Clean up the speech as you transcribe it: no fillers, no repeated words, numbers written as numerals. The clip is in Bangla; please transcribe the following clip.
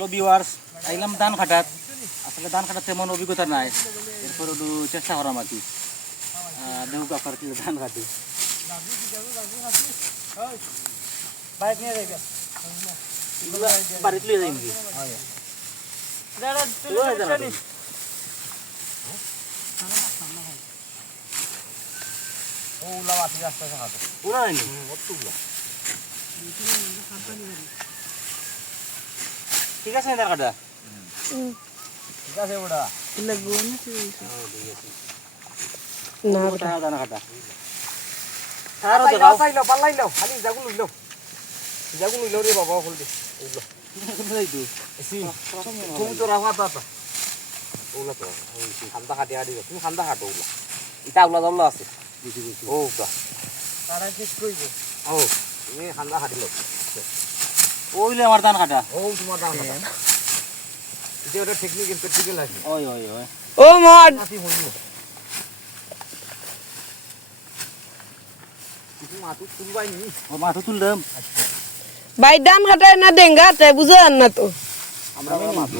হ্যালো ভিউয়ার্স, আইলাম ধান কাটাত। আসলে ধান কাটার তেমন অভিজ্ঞতা নাই, এরপর একটু চেষ্টা করাম আর কি। দেহ কাকার কি ধান কাটি বাড়িতে লিয়ে যাই নাকি? ঠিক আছে ধান কাটা, ঠিক আছে ওটা লাগবো না না বেটা ধান কাটা পাল্লাইলো খালি জাগুন লইলো রে বাবা হল দে ওগুলো তুমি তো রাখা তা ওগুলো তো খান্দা হাটে আড়ি তুমি খান্দা হাটো ওগুলো ইটা ওগুলা জল্লা আছে ও গা তারা শেষ কইবো ও তুমি খান্দা হাটিলো ওইলে আমার ধান কাটা। ও তোমার দাম এটা ওটা টেকনিক্যাল প্র্যাকটিক্যাল আছে ওই ওই ওই ও মড নাতি হইলো তুমি মাতু তুলবাই নি ও মাথা তুললাম। ভাই ধান কাটায় না ডেঙ্গা তাই বুঝেন না তো আমরা মাতু